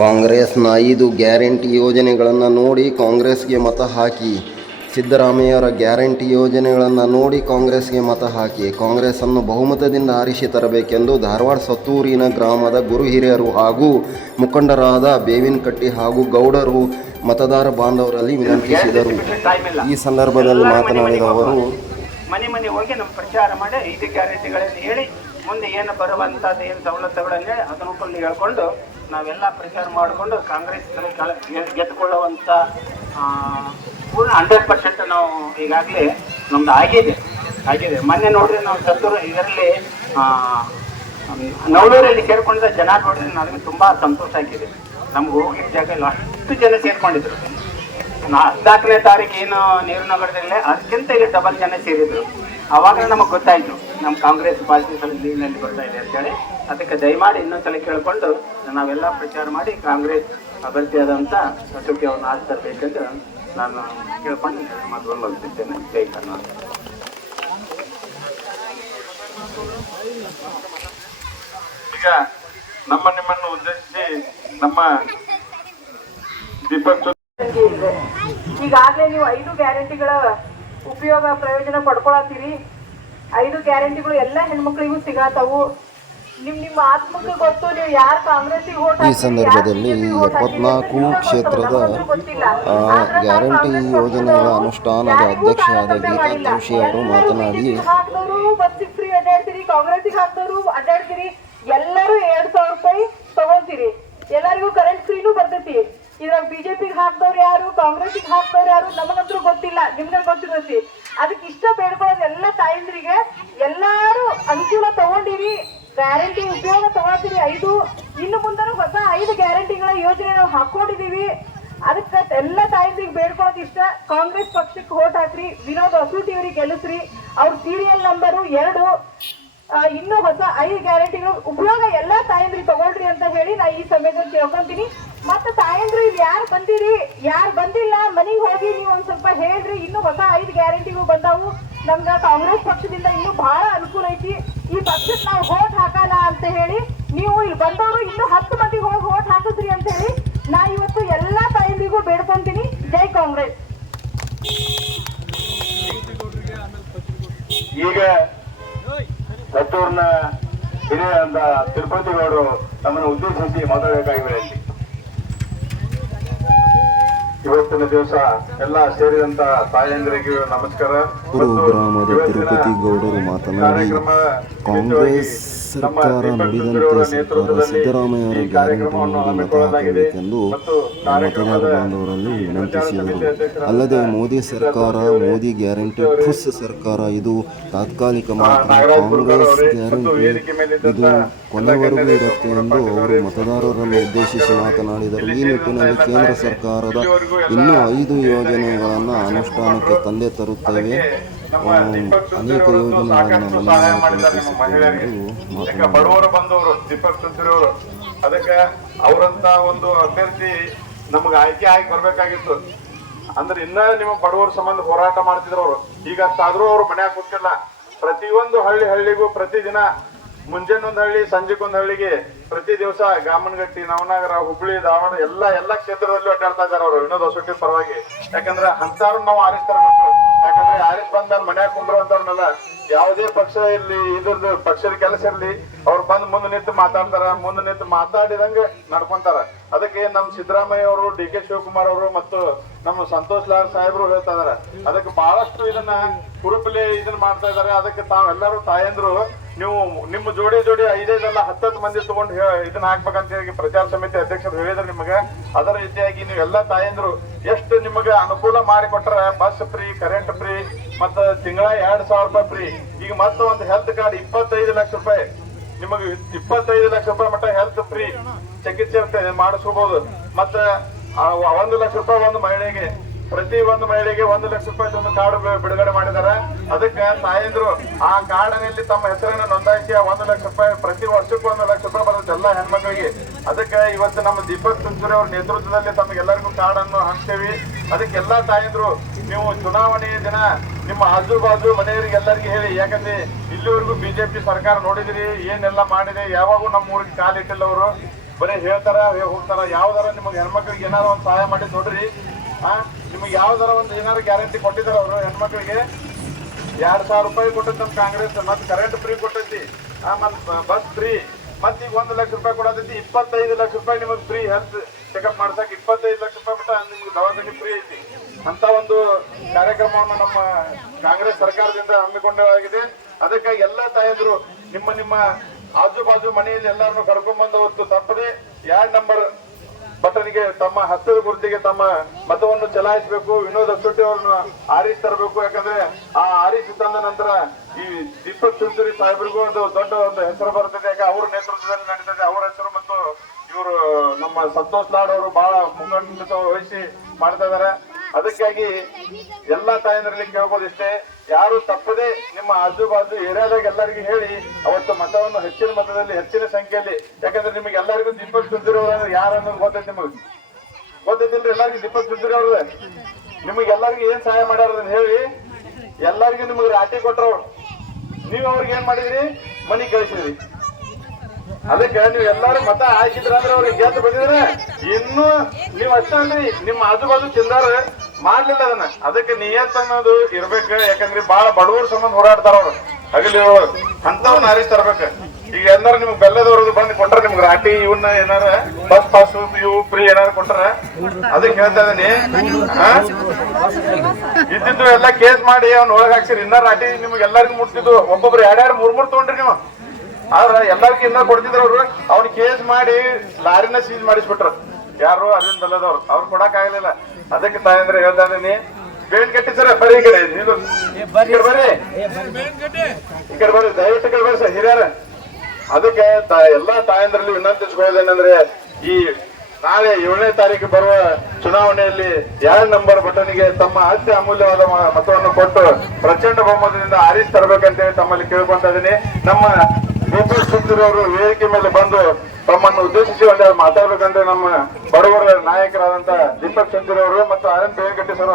ಕಾಂಗ್ರೆಸ್ನ 5 ಗ್ಯಾರಂಟಿ ಯೋಜನೆಗಳನ್ನು ನೋಡಿ ಕಾಂಗ್ರೆಸ್ಗೆ ಮತ ಹಾಕಿ. ಸಿದ್ದರಾಮಯ್ಯರ ಗ್ಯಾರಂಟಿ ಯೋಜನೆಗಳನ್ನು ನೋಡಿ ಕಾಂಗ್ರೆಸ್ಗೆ ಮತ ಹಾಕಿ. ಕಾಂಗ್ರೆಸ್ಸನ್ನು ಬಹುಮತದಿಂದ ಆರಿಸಿ ತರಬೇಕೆಂದು ಧಾರವಾಡ ಸತ್ತೂರಿನ ಗ್ರಾಮದ ಗುರು ಹಿರಿಯರು ಹಾಗೂ ಮುಖಂಡರಾದ ಬೇವಿನಕಟ್ಟಿ ಹಾಗೂ ಗೌಡರು ಮತದಾರ ಬಾಂಧವರಲ್ಲಿ ವಿನಂತಿಸಿದರು. ಈ ಸಂದರ್ಭದಲ್ಲಿ ಮಾತನಾಡಿದ ಅವರು, ಮನೆ ಮನೆ ಹೋಗಿ ನಮ್ಮ ಪ್ರಚಾರ ಮಾಡಿ 5 ಗ್ಯಾರಂಟಿಗಳನ್ನು ಹೇಳಿ ಮುಂದೆ ಏನು ಬರುವಂಥದ್ದು ಏನು ಸವಲತ್ತುಗಳನ್ನೇ ಅದನ್ನು ಹೇಳ್ಕೊಂಡು ನಾವೆಲ್ಲ ಪ್ರಚಾರ ಮಾಡಿಕೊಂಡು ಕಾಂಗ್ರೆಸ್ ಗೆದ್ದುಕೊಳ್ಳುವಂಥ ಪೂರ್ಣ 100% ನಾವು ಈಗಾಗಲೇ ನಮ್ದು ಆಗಿದೆ. ಮೊನ್ನೆ ನೋಡ್ರಿ ನಾವು ಸತ್ತೂರು ಇದರಲ್ಲಿ ನವಲೂರಲ್ಲಿ ಸೇರ್ಕೊಂಡಿದ್ದ ಜನ ನೋಡಿದ್ರೆ ನನಗೆ ತುಂಬಾ ಸಂತೋಷ ಆಗಿದೆ. ನಮ್ಗೆ ಹೋಗಿದ್ದ ಜಾಗ ಇಲ್ಲ ಅಷ್ಟು ಜನ ಸೇರ್ಕೊಂಡಿದ್ರು. 14ನೇ ತಾರೀಕು ಏನು ನೀರುನಗರದಲ್ಲೇ ಅದಕ್ಕಿಂತ ಇಲ್ಲಿ ಡಬಲ್ ಜನ ಸೇರಿದ್ರು. ಅವಾಗ ನಮಗೆ ಗೊತ್ತಾಯ್ತು ನಮ್ಮ ಕಾಂಗ್ರೆಸ್ ಪಾರ್ಟಿ ಲೀನಲ್ಲಿ ಬರ್ತಾ ಇದೆ ಅಂತೇಳಿ. ಅದಕ್ಕೆ ದಯಮಾಡಿ ಇನ್ನೊಂದ್ಸಲ ಕೇಳಿಕೊಂಡು ನಾವೆಲ್ಲ ಪ್ರಚಾರ ಮಾಡಿ ಕಾಂಗ್ರೆಸ್ ಅಭ್ಯರ್ಥಿಯಾದಂಥ ಅಶೋಕ್ ಅವ್ರನ್ನ ಆರಿಸಬೇಕೆಂದು ನಾನು ಕೇಳ್ಕೊಂಡು ಮಾತುಗಳು ಮುಗಿಸುತ್ತೇನೆ. ಜೈ ಕರ್ನಾಟಕ. ಈಗ ನಿಮ್ಮನ್ನು ಉದ್ದೇಶಿಸಿ ನಮ್ಮ ದೀಪಕ್ ಈಗಾಗಲೇ ನೀವು 5 ಗ್ಯಾರಂಟಿಗಳ ಉಪಯೋಗ ಪ್ರಯೋಜನ ಪಡ್ಕೊಳತ್ತೀರಿ. 5 ಗ್ಯಾರಂಟಿಗಳು ಎಲ್ಲ ಹೆಣ್ಮಕ್ಳಿಗೂ ಸಿಗತ್ತವು. ನಿಮ್ಮ ಆತ್ಮಕ್ಕೆ ಗೊತ್ತು ನೀವು ಯಾರು ಕಾಂಗ್ರೆಸ್ಸಿಗೆ ವೋಟ್ ಈ ಸಂದರ್ಭದಲ್ಲಿ 74 ಕ್ಷೇತ್ರದ ಗ್ಯಾರಂಟಿ ಯೋಜನೆಗಳ ಅನುಷ್ಠಾನದ ಅಧ್ಯಕ್ಷರಾದ ಗೀತಾ ಜೋಶಿ ಅವರು ಮಾತನಾಡಿ, ಬಸ್ಸಿಗೆ ಫ್ರೀ ಅಡ್ಡಾಡ್ತೀರಿ, ಕಾಂಗ್ರೆಸ್ಸಿಗೆ ಹಾಕ್ದವರು ಅಡ್ಡಾಡ್ತೀರಿ, ಎಲ್ಲರೂ 2,000 ರೂಪಾಯಿ ತಗೊಂತೀರಿ, ಎಲ್ಲರಿಗೂ ಕರೆಂಟ್ ಫ್ರೀನೂ ಬರ್ತೈತಿ. ಇದ್ರಾಗ ಬಿಜೆಪಿಗೆ ಹಾಕ್ದವ್ರು ಯಾರು, ಕಾಂಗ್ರೆಸ್ಸಿಗೆ ಹಾಕ್ದವ್ರು ಯಾರು ನಮಗಂತೂ ಗೊತ್ತಿಲ್ಲ, ನಿಮ್ಗೆ ಗೊತ್ತಿರತಿ. ಅದಕ್ಕೆ ಇಷ್ಟ ಬೇಡ್ಕೊಳ್ಳೋದು ಎಲ್ಲ ತಾಯಂದ್ರಿಗೆ ಎಲ್ಲಾರು ಅನುಕೂಲ ತಗೊಂಡಿರಿ, ಗ್ಯಾರಂಟಿ ಉಪಯೋಗ ತಗೊಳ್ತೀರಿ. 5 ಇನ್ನು ಮುಂದೆ ಹೊಸ 5 ಗ್ಯಾರಂಟಿಗಳ ಯೋಜನೆ ನಾವು ಹಾಕೊಂಡಿದೀವಿ. ಅದಕ್ಕೆ ಎಲ್ಲ ತಾಯಂದ್ರಿಗೆ ಬೇಡ್ಕೊಳ್ಳೋದು ಇಷ್ಟ, ಕಾಂಗ್ರೆಸ್ ಪಕ್ಷಕ್ಕೆ ವೋಟ್ ಹಾಕ್ರಿ, ವಿನೋದ್ ವಸೂಟಿ ಅವ್ರಿಗೆ ಗೆಲ್ಲಿಸ್ರಿ. ಅವ್ರ ಸೀರಿಯಲ್ ನಂಬರು 2. ಇನ್ನೂ ಹೊಸ 5 ಗ್ಯಾರಂಟಿಗಳು ಉಪಯೋಗ ಎಲ್ಲ ತಾಯಂದ್ರಿಗೆ ತಗೊಳ್ರಿ ಅಂತ ಹೇಳಿ ನಾ ಈ ಸಮಯದಲ್ಲಿ ಕೇಳ್ಕೊಂತೀನಿ. ಮತ್ತೆ ತಾಯಂದ್ರು ಇಲ್ಲಿ ಯಾರು ಬಂದಿರಿ, ಯಾರು ಬಂದಿಲ್ಲ ಮನೆಗೆ ಹೋಗಿ ನೀವು ಒಂದ್ ಸ್ವಲ್ಪ ಹೇಳ್ರಿ. ಇನ್ನು ಹೊಸ 5 ಗ್ಯಾರಂಟಿಗಳು ಬಂದಾವು. ನಮ್ಗ ಕಾಂಗ್ರೆಸ್ ಪಕ್ಷದಿಂದ ಇನ್ನೂ ಬಹಳ ಅನುಕೂಲ ಐತಿ. ಈ ಪಕ್ಷಕ್ಕೆ ನಾವು ವೋಟ್ ಹಾಕಲ್ಲ ಅಂತ ಹೇಳಿ ನೀವು ಇಲ್ಲಿ ಬಂದವರು ಇನ್ನೂ 10 ಮಂದಿಗೆ ಹೋಗಿ ವೋಟ್ ಹಾಕಿದ್ರಿ ಅಂತ ಹೇಳಿ ನಾ ಇವತ್ತು ಎಲ್ಲಾ ತಾಯಂದ್ರಿಗೂ ಬೇಡ್ಕೊಂತೀನಿ. ಜೈ ಕಾಂಗ್ರೆಸ್. ಈಗ ಸತ್ತೂರಿನ ಹಿರಿಯ ಅಂತ ತಿರುಪತಿ ಗೌಡರು ತಮ್ಮನ್ನು ಉದ್ದೇಶಿಸಿ ಮಾತಾಡಬೇಕಾಗಿವೆ. ಇವತ್ತಿನ ದಿವಸ ಎಲ್ಲ ಸೇರಿದಂತ ತಾಯಂದ್ರಿಗೂ ನಮಸ್ಕಾರ. ಗ್ರಾಮದ ತಿರುಪತಿ ಗೌಡರು ಮಾತನಾಡಿ, ಕಾಂಗ್ರೆಸ್ ಸರ್ಕಾರ ನುಡಿದಂತೆ ಸರ್ಕಾರ ಸಿದ್ದರಾಮಯ್ಯರ ಗ್ಯಾರಂಟಿಯನ್ನು ಮತ ಹಾಕಬೇಕೆಂದು ಮತದಾರ ಬಾಂಧವರಲ್ಲಿ ವಿನಂತಿಸಿದರು. ಅಲ್ಲದೆ ಮೋದಿ ಸರ್ಕಾರ, ಮೋದಿ ಗ್ಯಾರಂಟಿ ಫುಸ್ ಸರ್ಕಾರ ಇದು ತಾತ್ಕಾಲಿಕ ಮಾತ್ರ, ಕಾಂಗ್ರೆಸ್ ಗ್ಯಾರಂಟಿ ಇದು ಕೊನೆವರೆಗೂ ಇರುತ್ತೆ ಎಂದು ಅವರು ಮತದಾರರನ್ನು ಉದ್ದೇಶಿಸಿ ಮಾತನಾಡಿದರು. ಈ ನಿಟ್ಟಿನಲ್ಲಿ ಕೇಂದ್ರ ಸರ್ಕಾರದ ಇನ್ನೂ 5 ಯೋಜನೆಗಳನ್ನು ಅನುಷ್ಠಾನಕ್ಕೆ ತಂದೆ ತರುತ್ತೇವೆ, ಅನೇಕ ಯೋಜನೆಗಳನ್ನು ಬಡವರು ಬಂದವರು ದೀಪಕ್ ಅವರು ಅದಕ್ಕೆ ಅವರಂತ ಒಂದು ಅಭ್ಯರ್ಥಿ ನಮ್ಗೆ ಆಯ್ಕೆ ಆಗಿ ಬರ್ಬೇಕಾಗಿತ್ತು. ಅಂದ್ರೆ ಇನ್ನ ನಿಮ್ಮ ಬಡವರ ಸಂಬಂಧ ಹೋರಾಟ ಮಾಡ್ತಿದ್ರು ಅವರು. ಈಗ ಅಷ್ಟಾದ್ರೂ ಅವ್ರು ಮನ್ಯಾಗ ಕೂತಿಲ್ಲ. ಪ್ರತಿಯೊಂದು ಹಳ್ಳಿಗೂ ಪ್ರತಿದಿನ ಮುಂಜಾನೊಂದ್ ಹಳ್ಳಿ, ಸಂಜೆಗೊಂದ್ ಹಳ್ಳಿಗೆ ಪ್ರತಿ ದಿವಸ ಗಾಮನಗಟ್ಟಿ, ನವನಗರ, ಹುಬ್ಳಿ, ಧಾರವಾಡ ಎಲ್ಲ ಕ್ಷೇತ್ರದಲ್ಲೂ ಅಡ್ಡಾಡ್ತಾ ಇದ್ದಾರೆ ಅವರು ವಿನೋದ್ ವಸೂಟಿ ಪರವಾಗಿ. ಯಾಕಂದ್ರೆ ಅಂತವ್ರು ನಾವು ಆರಿಸ್ತಾರಬೇಕು. ಯಾಕಂದ್ರೆ ಆರಿಸ್ ಬಂದ ಮನ್ಯಾಗ ಕುಂದ್ರಂತವ್ರನ್ನೆಲ್ಲ ಯಾವುದೇ ಪಕ್ಷ ಇರ್ಲಿ, ಇದ್ರದ್ದು ಪಕ್ಷದ ಕೆಲಸ ಇರ್ಲಿ, ಅವ್ರು ಬಂದ್ ಮುಂದೆ ನಿಂತು ಮಾತಾಡ್ತಾರ, ಮುಂದೆ ನಿಂತು ಮಾತಾಡಿದಂಗೆ ನಡ್ಕೊಂತಾರ. ಅದಕ್ಕೆ ನಮ್ಮ ಸಿದ್ದರಾಮಯ್ಯ ಅವರು, ಡಿ ಕೆ ಶಿವಕುಮಾರ್ ಅವರು ಮತ್ತು ನಮ್ಮ ಸಂತೋಷ್ ಲಾಲ್ ಸಾಹೇಬರು ಹೇಳ್ತಾ ಇದಾರೆ. ಅದಕ್ಕೆ ಬಹಳಷ್ಟು ಇದನ್ನ ಹುರುಪಲಿ ಇದನ್ನ ಮಾಡ್ತಾ ಇದಾರೆ. ಅದಕ್ಕೆ ತಾವೆಲ್ಲರೂ ತಾಯಂದ್ರು ನೀವು ನಿಮ್ಮ ಜೋಡಿ 5 ಅಲ್ಲ 10 ಮಂದಿ ತಗೊಂಡು ಇದನ್ನ ಹಾಕ್ಬೇಕಂತ ಹೇಳಿ ಪ್ರಚಾರ ಸಮಿತಿ ಅಧ್ಯಕ್ಷರು ಹೇಳಿದ್ರು ನಿಮಗೆ. ಅದರ ರೀತಿಯಾಗಿ ನೀವು ಎಲ್ಲಾ ತಾಯಂದ್ರು ಎಷ್ಟು ನಿಮಗೆ ಅನುಕೂಲ ಮಾಡಿಕೊಟ್ರ, ಬಸ್ ಫ್ರೀ, ಕರೆಂಟ್ ಫ್ರೀ, ಮತ್ತ ತಿಂಗಳ 2,000 ರೂಪಾಯಿ ಫ್ರೀ. ಈಗ ಮತ್ತೆ ಒಂದು ಹೆಲ್ತ್ ಕಾರ್ಡ್ 25 ಲಕ್ಷ ರೂಪಾಯಿ, ನಿಮಗೆ 25 ಲಕ್ಷ ರೂಪಾಯಿ ಮಟ್ಟ ಹೆಲ್ತ್ ಫ್ರೀ ಚಿಕಿತ್ಸೆ ಮಾಡಿಸ್ಕೋಬಹುದು. ಮತ್ತೆ 1 ಲಕ್ಷ ರೂಪಾಯಿ ಒಂದು ಮಹಿಳೆಗೆ, ಪ್ರತಿ ಒಂದು ಮಹಿಳೆಗೆ 1 ಲಕ್ಷ ರೂಪಾಯಿ ಒಂದು ಕಾರ್ಡ್ ಬಿಡುಗಡೆ ಮಾಡಿದ್ದಾರೆ. ಅದಕ್ಕೆ ತಾಯಂದ್ರು ಆ ಕಾರ್ಡ್ನಲ್ಲಿ ತಮ್ಮ ಹೆಸರನ್ನು ನೋಂದಾಯಿಸಿ 1 ಲಕ್ಷ ರೂಪಾಯಿ ಪ್ರತಿ ವರ್ಷಕ್ಕೂ 1 ಲಕ್ಷ ರೂಪಾಯಿ ಬರುತ್ತೆ ಎಲ್ಲ ಹೆಣ್ಮಕ್ಳಿಗೆ. ಅದಕ್ಕೆ ಇವತ್ತು ನಮ್ಮ ದೀಪಕ್ ತುಂಚೂರಿ ಅವ್ರ ನೇತೃತ್ವದಲ್ಲಿ ತಮಗೆಲ್ಲರಿಗೂ ಕಾರ್ಡ್ ಅನ್ನು ಹಾಕ್ತೇವೆ. ಅದಕ್ಕೆಲ್ಲಾ ತಾಯಂದ್ರು ನೀವು ಚುನಾವಣೆಯ ದಿನ ನಿಮ್ಮ ಆಜು ಬಾಜು ಮನೆಯವರಿಗೆ ಎಲ್ಲರಿಗೂ ಹೇಳಿ. ಯಾಕಂದ್ರೆ ಇಲ್ಲಿವರೆಗೂ ಬಿಜೆಪಿ ಸರ್ಕಾರ ನೋಡಿದಿರಿ ಏನೆಲ್ಲ ಮಾಡಿದೆ, ಯಾವಾಗೂ ನಮ್ಮ ಊರಿಗೆ ಕಾಲಿಟ್ಟಿಲ್ಲ ಅವರು. ಬರೀ ಹೇಳ್ತಾರ ಹೋಗ್ತಾರ. ಯಾವ್ದಾರ ನಿಮಗೆ ಹೆಣ್ಮಕ್ಳಿಗೆ ಏನಾರ ಒಂದು ಸಹಾಯ ಮಾಡಿ ನೋಡ್ರಿ. ನಿಮಗೆ ಯಾವ್ದಾರ ಒಂದು ಏನಾರು ಗ್ಯಾರಂಟಿ ಕೊಟ್ಟಿದಾರ ಅವರು ಹೆಣ್ಮಕ್ಳಿಗೆ? 2,000 ರೂಪಾಯಿ ಕೊಟ್ಟೈತಿ ನಮ್ಮ ಕಾಂಗ್ರೆಸ್. ಮತ್ತೆ ಕರೆಂಟ್ ಫ್ರೀ ಕೊಟ್ಟೈತಿ, ಮತ್ತೆ ಬಸ್ ಫ್ರೀ. ಮತ್ತೆ ಈಗ 1 ಲಕ್ಷ ರೂಪಾಯಿ ಕೊಡತೈತಿ. 25 ಲಕ್ಷ ರೂಪಾಯಿ ನಿಮಗೆ ಫ್ರೀ ಹೆಲ್ತ್ ಚೆಕಪ್ ಮಾಡ್ಸಕ್ 25 ಲಕ್ಷ ರೂಪಾಯಿ ಬಿಟ್ಟ ನಿಮ್ಗೆ ದವಾಖಾನೆ ಫ್ರೀ ಐತಿ. ಅಂತ ಒಂದು ಕಾರ್ಯಕ್ರಮವನ್ನು ನಮ್ಮ ಕಾಂಗ್ರೆಸ್ ಸರ್ಕಾರದಿಂದ ಹಮ್ಮಿಕೊಂಡಾಗಿದೆ. ಅದಕ್ಕಾಗಿ ಎಲ್ಲ ತಾಯಂದ್ರು ನಿಮ್ಮ ಆಜು ಬಾಜು ಮನೆಯಲ್ಲಿ ಎಲ್ಲರನ್ನು ಕರ್ಕೊಂಡ್ಬಂದು ಹೊತ್ತು ತಪ್ಪದೆ 2 ನಂಬರ್ ಬಟನ್ಗೆ ತಮ್ಮ ಹಸ್ತದ ಗುರುತಿಗೆ ತಮ್ಮ ಮತವನ್ನು ಚಲಾಯಿಸಬೇಕು. ವಿನೋದ್ ಅಸೋಟಿ ಅವರನ್ನು ಆರಿಸಿ ತರಬೇಕು. ಯಾಕಂದ್ರೆ ಆ ಆರಿಸಿ ತಂದ ನಂತರ ಈ ದೀಪಕ್ ಚುಂಚುರಿ ಸಾಹೇಬ್ರಿಗೂ ಒಂದು ದೊಡ್ಡ ಒಂದು ಹೆಸರು ಬರ್ತದೆ. ಯಾಕೆ ಅವ್ರ ನೇತೃತ್ವದಲ್ಲಿ ನಡೀತದೆ. ಅವ್ರ ಹೆಸರು ಮತ್ತು ಇವರು ನಮ್ಮ ಸಂತೋಷ್ ಲಾಡ್ ಅವರು ಬಹಳ ಮುಖಂಡತ್ವ ವಹಿಸಿ ಮಾಡ್ತಾ ಇದಾರೆ. ಅದಕ್ಕಾಗಿ ಎಲ್ಲಾ ತಾಯಂದ್ರಲ್ಲಿ ಕೇಳ್ಬೋದಿಷ್ಟೇ, ಯಾರು ತಪ್ಪದೆ ನಿಮ್ಮ ಆಜು ಬಾಜು ಏರಿಯಾದಾಗ ಎಲ್ಲರಿಗೂ ಹೇಳಿ ಅವತ್ತು ಮತವನ್ನು ಹೆಚ್ಚಿನ ಮತದಲ್ಲಿ ಹೆಚ್ಚಿನ ಸಂಖ್ಯೆಯಲ್ಲಿ. ಯಾಕಂದ್ರೆ ನಿಮಗೆ ಎಲ್ಲರಿಗೂ ದೀಪಕ್ ಚುಂಚುರಿ ಅವರು ಯಾರು ಅನ್ನೋದು ಗೊತ್ತೈತಿ. ನಿಮಗೆ ಗೊತ್ತೈತಿಲ್ರಿ ಎಲ್ಲರಿಗೂ ದೀಪಕ್ ಚುಂಚುರಿ ಅವ್ರದ್ದು? ನಿಮಗೆ ಎಲ್ಲರಿಗೂ ಏನ್ ಸಹಾಯ ಮಾಡ್ಯಾರ ಅದನ್ನ ಹೇಳಿ. ಎಲ್ಲರಿಗೂ ನಿಮಗೆ ರಾಟಿ ಕೊಟ್ರವ್ರು, ನೀವು ಅವ್ರಿಗೆ ಏನ್ ಮಾಡಿದ್ರಿ? ಮನಿ ಕಳಿಸಿದ್ರಿ. ಅದಕ್ಕೆ ನೀವು ಎಲ್ಲಾರು ಮತ ಹಾಕಿದ್ರ ಅಂದ್ರೆ ಅವ್ರಿಗೆ ಗೆದ್ದು ಬಂದಿದ್ರೆ ಇನ್ನು ನೀವ್ ಅಷ್ಟ ಅಲ್ರಿ, ನಿಮ್ಮ ಆಜು ಬಾಜು ತಿಂದಾರ ಮಾಡ್ಲಿಲ್ಲ ಅದನ್ನ. ಅದಕ್ಕೆ ನಿಯತ್ ಅನ್ನೋದು ಇರ್ಬೇಕು. ಯಾಕಂದ್ರೆ ಬಹಳ ಬಡವರು ಸಂಬಂಧ ಹೋರಾಡ್ತಾರ ಅವ್ರು ಹಗಲಿ ಅಂತವನ್ನ ಆರಿಸಿ ತರ್ಬೇಕ. ಈಗ ಏನಾರ ನಿಮ್ಗೆ ಬೆಲ್ಲದವ್ರದ್ದು ಬಂದು ಕೊಟ್ರ ನಿಮ್ಗೆ ರಾಟಿ ಇವನ್ನ ಏನಾರ ಬಸ್ ಪಾಸ್ ಇವು ಫ್ರೀ ಏನಾರು ಕೊಟ್ರ ಅದಕ್ಕೆ ಹೇಳ್ತಾ ಇದೀನಿ. ಇದ್ದಿದ್ದು ಎಲ್ಲ ಕೇಸ್ ಮಾಡಿ ಅವ್ನ ಒಳಗ್ ಹಾಕ್ಸಿರಿ. ಇನ್ನ ರಾಟಿ ನಿಮ್ಗೆ ಎಲ್ಲರಿಗೂ ಮುಟ್ತಿದ್ದು. ಒಬ್ಬೊಬ್ರು 2 3 ತಗೊಂಡ್ರಿ ನೀವು. ಆದ್ರ ಎಲ್ಲರಿಗೂ ಇನ್ನ ಕೊಡ್ತಿದ್ರು ಅವ್ರು. ಅವ್ನ ಕೇಸ್ ಮಾಡಿ ಲಾರಿನ ಸೀಜ್ ಮಾಡಿಸ್ಬಿಟ್ರು. ಯಾರು ಅದೇನ್ ಬೆಲ್ಲದವ್ರು ಅವ್ರು ಕೊಡಕ್ ಆಗ್ಲಿಲ್ಲ. ಅದಕ್ಕೆ ತಾಯಂದ್ರೆ ಹೇಳ್ತಾ ಇದೀನಿ, ಬೇನ್ ಕಟ್ಟಿ ಸರ್ ಬರ್ರಿ ಈ ಕಡೆ, ಬರ್ರಿ ಈ ಕಡೆ ಬರ್ರಿ, ದಯವಿಟ್ಟು ಕಡೆ ಬರ್ರಿ ಸರ್ ಹಿರಿಯರ. ಅದಕ್ಕೆ ಎಲ್ಲಾ ತಾಯಂದ್ರಲ್ಲಿ ವಿನಂತಿಸ್ಕೊಳ್ಳೋದೇನಂದ್ರೆ, ಈ ನಾಳೆ 7ನೇ ತಾರೀಕು ಬರುವ ಚುನಾವಣೆಯಲ್ಲಿ 2 ನಂಬರ್ ಬಟನ್ಗೆ ತಮ್ಮ ಅತಿ ಅಮೂಲ್ಯವಾದ ಮತವನ್ನು ಕೊಟ್ಟು ಪ್ರಚಂಡ ಬಹುಮತದಿಂದ ಆರಿಸಿ ತರಬೇಕಂತೇಳಿ ತಮ್ಮಲ್ಲಿ ಕೇಳ್ಕೊಂತ ಇದೀನಿ. ನಮ್ಮ ದೀಪಕ್ ಚುಂಚುರಿ ಅವರು ವೇದಿಕೆ ಮೇಲೆ ಬಂದು ತಮ್ಮನ್ನು ಉದ್ದೇಶಿಸಿ ಒಂದೇ ಮಾತಾಡ್ಬೇಕಂದ್ರೆ ನಮ್ಮ ಬಡವರ ನಾಯಕರಾದಂತ ದೀಪಕ್ ಚುಂಚುರಿ ಅವರು ಮತ್ತು ಆರ್ ಎನ್ ವೆಂಕಟೇಶ್ ಸರ್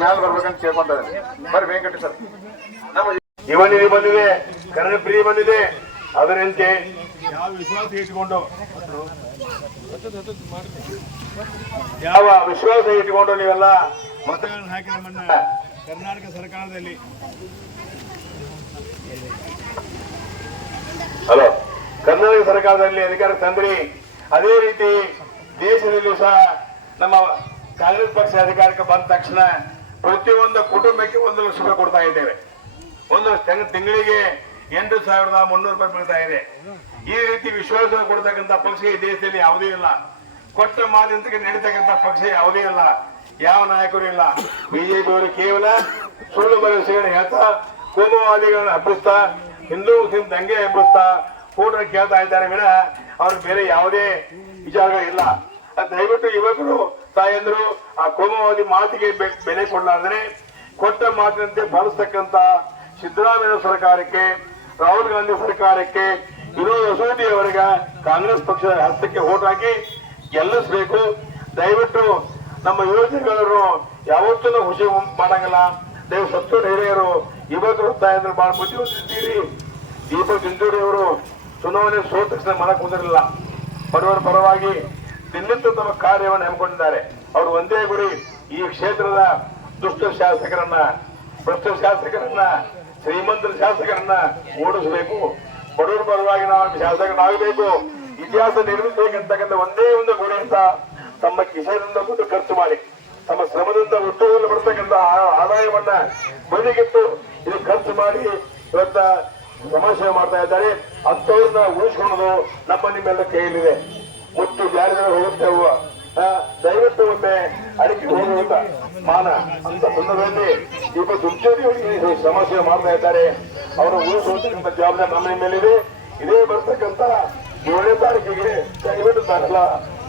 ಮ್ಯಾಲ ಬರ್ಬೇಕಂತ ಕೇಳ್ಕೊಂತ ಇದ್ದೀನಿ. ಬರ್ರಿ ವೆಂಕಟೇಶ್ ಸರ್. ನಮ್ಮ ಇವನಿಗೆ ಬಂದಿದೆ, ಕನ್ನಡ ಪ್ರಿಯ ಬಂದಿದೆ. ಅದರಂತೆ ಯಾವ ವಿಶ್ವಾಸ ಇಟ್ಕೊಂಡು ನೀವೆಲ್ಲ ಮತಗಳನ್ನು ಹಾಕಿ ನಮ್ಮನ್ನ ಕರ್ನಾಟಕ ಸರ್ಕಾರದಲ್ಲಿ ಕರ್ನಾಟಕ ಸರ್ಕಾರದಲ್ಲಿ ಅಧಿಕಾರ ತಂದ್ರಿ. ಅದೇ ರೀತಿ ದೇಶದಲ್ಲೂ ಸಹ ನಮ್ಮ ಕಾಂಗ್ರೆಸ್ ಪಕ್ಷ ಅಧಿಕಾರಕ್ಕೆ ಬಂದ ತಕ್ಷಣ ಪ್ರತಿಯೊಂದು ಕುಟುಂಬಕ್ಕೆ 1 ಲಕ್ಷ ರೂಪಾಯಿ ಕೊಡ್ತಾ ಇದ್ದೇವೆ. ಒಂದು ತಿಂಗಳಿಗೆ 8,300 ರೂಪಾಯಿ ಬೀಳ್ತಾ ಇದೆ. ಈ ರೀತಿ ವಿಶ್ವಾಸ ಕೊಡ್ತಕ್ಕಂಥ ಪಕ್ಷ ಈ ದೇಶದಲ್ಲಿ ಯಾವುದೇ ಇಲ್ಲ. ಕೊಟ್ಟ ಮಾತಿನಂತೆ ನಡೀತಕ್ಕಂಥ ಪಕ್ಷ ಯಾವುದೇ ಇಲ್ಲ. ಯಾವ ನಾಯಕರು ಇಲ್ಲ. ಬಿಜೆಪಿಯವರು ಕೇವಲ ಸುಳ್ಳು ಭರವಸೆಗಳನ್ನು ಹೇಳ್ತಾ, ಕೋಮುವಾದಿಗಳನ್ನು ಹಬ್ಬಿಸ್ತಾ, ಹಿಂದೂ ಮುಸ್ಲಿಂ ದಂಗೆ ಹಬ್ಬಿಸ್ತಾ ಕೂಡ ಕೇಳ್ತಾ ಇದ್ದಾರೆ ವಿನ ಅವ್ರಿಗೆ ಬೇರೆ ಯಾವುದೇ ವಿಚಾರಗಳಿಲ್ಲ. ದಯವಿಟ್ಟು ಯುವಕರು ತಾಯಂದ್ರು ಆ ಕೋಮುವಾದಿ ಮಾತಿಗೆ ಬೆಲೆ ಕೊಡಲಾರ್ದರೆ ಕೊಟ್ಟ ಮಾತಿನಂತೆ ಬಳಸ್ತಕ್ಕಂಥ ಸಿದ್ದರಾಮಯ್ಯ ಸರ್ಕಾರಕ್ಕೆ, ರಾಹುಲ್ ಗಾಂಧಿ ಸರ್ಕಾರಕ್ಕೆ, ವಿನೋದ್ ಅಸೋಟಿ ಅವರಿಗೆ ಕಾಂಗ್ರೆಸ್ ಪಕ್ಷದ ಹಸ್ತಕ್ಕೆ ಓಟ್ ಹಾಕಿ ಗೆಲ್ಲಿಸಬೇಕು. ದಯವಿಟ್ಟು ನಮ್ಮ ಯೋಜನೆಗಳನ್ನು ಯಾವತ್ತೂ ಹುಸಿ ಮಾಡಂಗಿಲ್ಲ. ದಯವಿಟ್ಟು ಸತ್ತು ಹಿರಿಯರು ಯುವಕರು ತಾಯಂದ್ರು ಬಹಳ ಬುದ್ಧಿವಂತಿದ್ದೀರಿ. ದೀಪಕ್ ಚುಂಚುರಿ ಅವರು ಚುನಾವಣೆ ಸೋತ ತಕ್ಷಣ ಮಾಡಕ್ ಬಂದಿರಲಿಲ್ಲ. ಬಡವರ ಪರವಾಗಿ ದಿನನಿತ್ಯ ತಮ್ಮ ಕಾರ್ಯವನ್ನು ಹಮ್ಮಿಕೊಂಡಿದ್ದಾರೆ. ಅವರು ಒಂದೇ ಗುರಿ, ಈ ಕ್ಷೇತ್ರದ ದುಷ್ಟ ಶಾಸಕರನ್ನ, ಭ್ರಷ್ಟ ಶಾಸಕರನ್ನ, ಶ್ರೀಮಂತರ ಶಾಸಕರನ್ನ ಓಡಿಸಬೇಕು. ಬಡವರ ಪರವಾಗಿ ನಾವು ಶಾಸಕರಾಗಬೇಕು, ಇತಿಹಾಸ ನಿರ್ಮಿಸಬೇಕಂತಕ್ಕಂಥ ಒಂದೇ ಒಂದು ಗುರಿಯಿಂದ ತಮ್ಮ ಕಿಸೆಯಿಂದ ದುಡ್ಡು ಖರ್ಚು ಮಾಡಿ, ತಮ್ಮ ಶ್ರಮದಿಂದ ಹುಟ್ಟುವಲ್ಲಿ ಬರ್ತಕ್ಕಂಥ ಆದಾಯವನ್ನ ಬದಿಗಿಟ್ಟು ಇದು ಖರ್ಚು ಮಾಡಿ ಇವತ್ತ ಸಮಸ್ಯೆ ಮಾಡ್ತಾ ಇದ್ದಾರೆ. ಅಂತವ್ರನ್ನ ಉಳಿಸ್ಕೊಳ್ಳೋದು ನಿಮ್ಮೆಲ್ಲ ಕೈಯಲ್ಲಿದೆ. ಮುಟ್ಟು ಜಾರಿಗಳು ಹೋಗುತ್ತೇವ, ದಯವಿಟ್ಟು ಒಮ್ಮೆ ಅಡಿಕೆ ಹೋಗುವಂತ ಮಾನ ಅಂತ ಸಂದರ್ಭದಲ್ಲಿ ಈಗ ದುರ್ಜೋಗಿಯವರಿಗೆ ಸಮಸ್ಯೆ ಮಾಡ್ತಾ ಇದ್ದಾರೆ. ಅವರು ಉಳಿಸುವಂತ ಜವಾಬ್ದಾರಿ ನಮ್ಮ ಮೇಲಿದೆ. ಇದೇ ಬರ್ತಕ್ಕಂಥ 7ನೇ ತಾರೀಕಿಗೆ ದಯವಿಟ್ಟು ದಾಖಲಾ